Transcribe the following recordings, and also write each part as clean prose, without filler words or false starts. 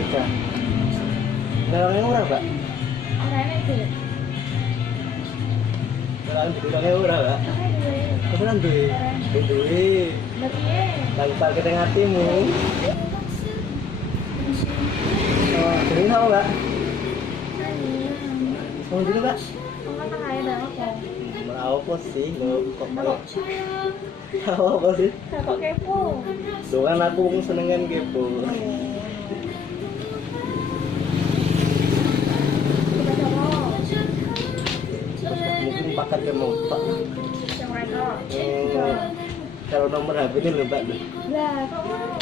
Sudah. Orangnya murah, Pak. Orangnya sih. Orangnya murah, Pak. Beneran duit. Duit. Berarti Tanpa keteng hatimu. Oh, jadi apa, Pak? Oh, dulu, Pak. kamu tengah ada apa? Apa sih? Lo kok apa sih? Kok kepo? Loh kan aku senengan kepo. Kita coba. Mungkin paket ke motor. Yang mereka. Kalau nomor HP ini lho, Mbak. Lah, kok mau?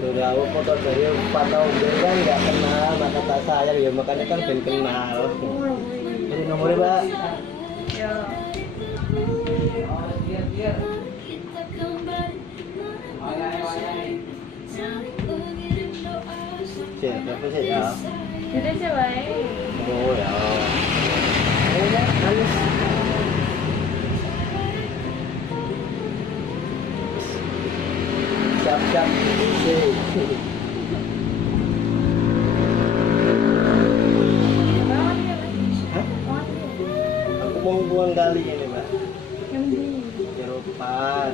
Udah aku foto dari 4 tahun dia kan nggak kenal, maka tak sayang ya makanya kan ben kenal. Ini nomornya, Mbak. Ya. Siapa sih ya? Jadi coba. Oh ya. Oh ya, halus. Siap-siap. Hah? Aku mau buang kali ini, Mbak. Yang di. Jeropan.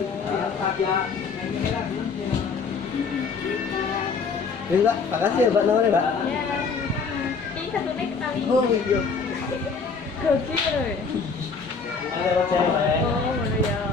Ini, Mbak, makasih ya, Mbak, namanya, Mbak. Ya. Ini satu nih kali. Oh, iya. Gokil. Ada cewek. Oh, boleh ya.